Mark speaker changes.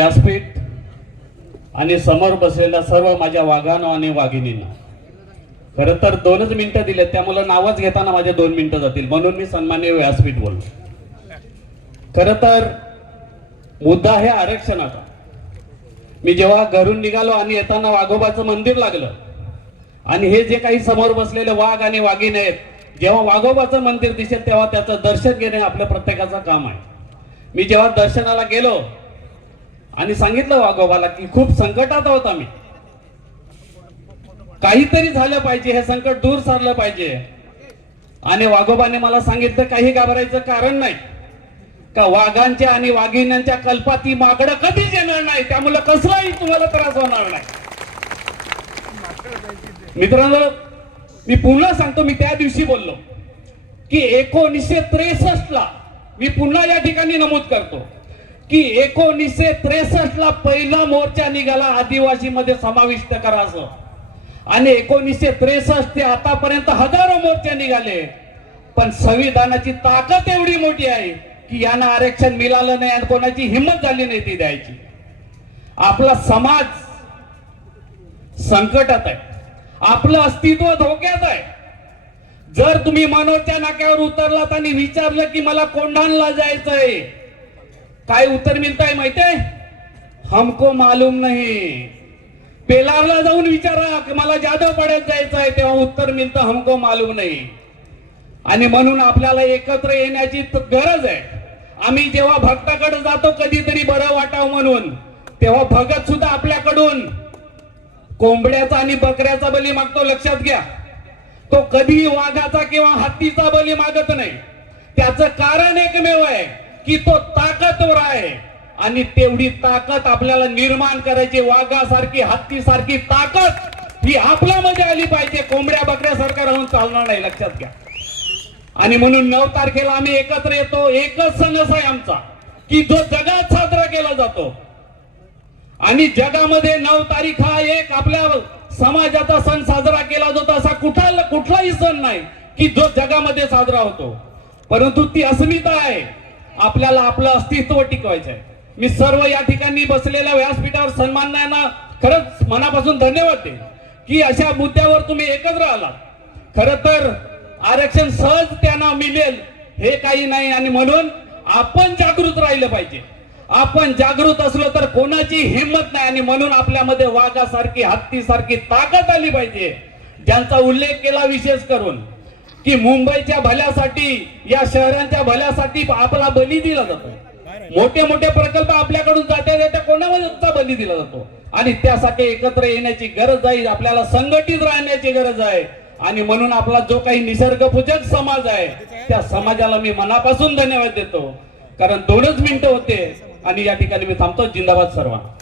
Speaker 1: व्यासपीठ आणि समोर बसलेल्या सर्व माझ्या वाघानो आणि वाघिणींना. खरं तर दोनच मिनिटं दिलेत त्यामुळे नावच घेताना माझे दोन मिनिटं जातील म्हणून मी सन्मान्य व्यासपीठ बोललो. खरं तर मुद्दा आहे आरक्षणाचा. मी जेव्हा घरून निघालो आणि येताना वाघोबाचं मंदिर लागलं आणि हे जे काही समोर बसलेले वाघ आणि वाघीण आहेत जेव्हा वाघोबाचं मंदिर दिसेल तेव्हा त्याचं दर्शन घेणे आपलं प्रत्येकाचं काम आहे. मी जेव्हा दर्शनाला गेलो आणि सांगितलं वाघोबाला की खूप संकटात आहोत आम्ही. काहीतरी झालं पाहिजे हे संकट दूर सारलं पाहिजे. आणि वाघोबाने मला सांगितलं काही घाबरायचं कारण नाही. का वाघांच्या आणि वाघिण्यांच्या कल्पाती मागडं कधीच येणार नाही. त्यामुळे कसलाही तुम्हाला त्रास होणार नाही. मित्रांनो मी पुन्हा सांगतो मी त्या दिवशी बोललो की एकोणीसशे त्रेसष्ट ला मी पुन्हा या ठिकाणी नमूद करतो. की एकोणीसशे त्रेसष्ट ला पहिला मोर्चा निघाला आदिवासी मध्ये समाविष्ट करायचं. आणि एकोणीसशे त्रेसष्ट ते आतापर्यंत हजारो मोर्चे निघाले. पण संविधानाची ताकद एवढी मोठी आहे की यांना आरक्षण मिळालं नाही आणि कोणाची हिंमत झाली नाही ती द्यायची. आपला समाज संकटात आहे. आपलं अस्तित्व धोक्यात आहे. जर तुम्ही मनोरच्या नाक्यावर उतरलात आणि विचारलं की मला कोंढाणला जायचंय काय उत्तर मिलताय माहीत आहे हमको मालूम नाही. पेलावला जाऊन विचारा की मला जादव पाड्यात जायचं आहे तेव्हा उत्तर मिळतं हमको मालूम नाही. आणि म्हणून आपल्याला एकत्र येण्याची गरज आहे. आम्ही जेव्हा भक्ताकडे जातो कधीतरी बरं वाटावं म्हणून. तेव्हा भगत सुद्धा आपल्याकडून कोंबड्याचा आणि बकऱ्याचा बली मागतो लक्षात घ्या. तो कधी वाघाचा किंवा हत्तीचा बली मागत नाही. त्याचं कारण एकमेव आहे. की तो ताकदवर आहे. आणि तेवढी ताकद आपल्याला निर्माण करायची वाघासारखी हत्तीसारखी ताकद ही आपल्यामध्ये आली पाहिजे. कोंबड्या बकऱ्यासारखा राहून चालणार नाही लक्षात घ्या. आणि म्हणून नऊ तारखेला आम्ही एकत्र येतो. एकच सण असा आहे आमचा की जो जगात साजरा केला जातो. आणि जगामध्ये नऊ तारीख हा एक आपल्या समाजाचा सण साजरा केला जातो. असा कुठला कुठलाही सण नाही की जो जगामध्ये साजरा होतो. परंतु ती अस्मिता आहे. आपल्याला आपलं अस्तित्व टिकवायचं आहे मी सर्व या ठिकाणी बसलेल्या व्यासपीठावर सन्मानांना खरंच मनापासून धन्यवाद देईन की अशा मुद्द्यावर तुम्ही एकत्र आलात. खर तर आरक्षण सहज त्यांना मिळेल हे काही नाही. आणि म्हणून आपण जागृत राहिलं पाहिजे. आपण जागृत असलो तर कोणाची हिंमत नाही. आणि म्हणून आपल्यामध्ये वाघासारखी हत्तीसारखी ताकद आली पाहिजे. ज्यांचा उल्लेख केला विशेष करून की मुंबईच्या भल्यासाठी या शहरांच्या भल्यासाठी आपला बली दिला जातो मोठे मोठे प्रकल्प आपल्याकडून जात्या जात्या कोणामध्ये बली दिला जातो? आणि त्यासाठी एकत्र येण्याची गरज आहे आपल्याला संघटित राहण्याची गरज आहे. आणि म्हणून आपला जो काही निसर्गपूजक समाज आहे त्या समाजाला मी मनापासून धन्यवाद देतो. कारण दोनच मिनिटं होते आणि या ठिकाणी मी थांबतो. जिंदाबाद सर्वांना.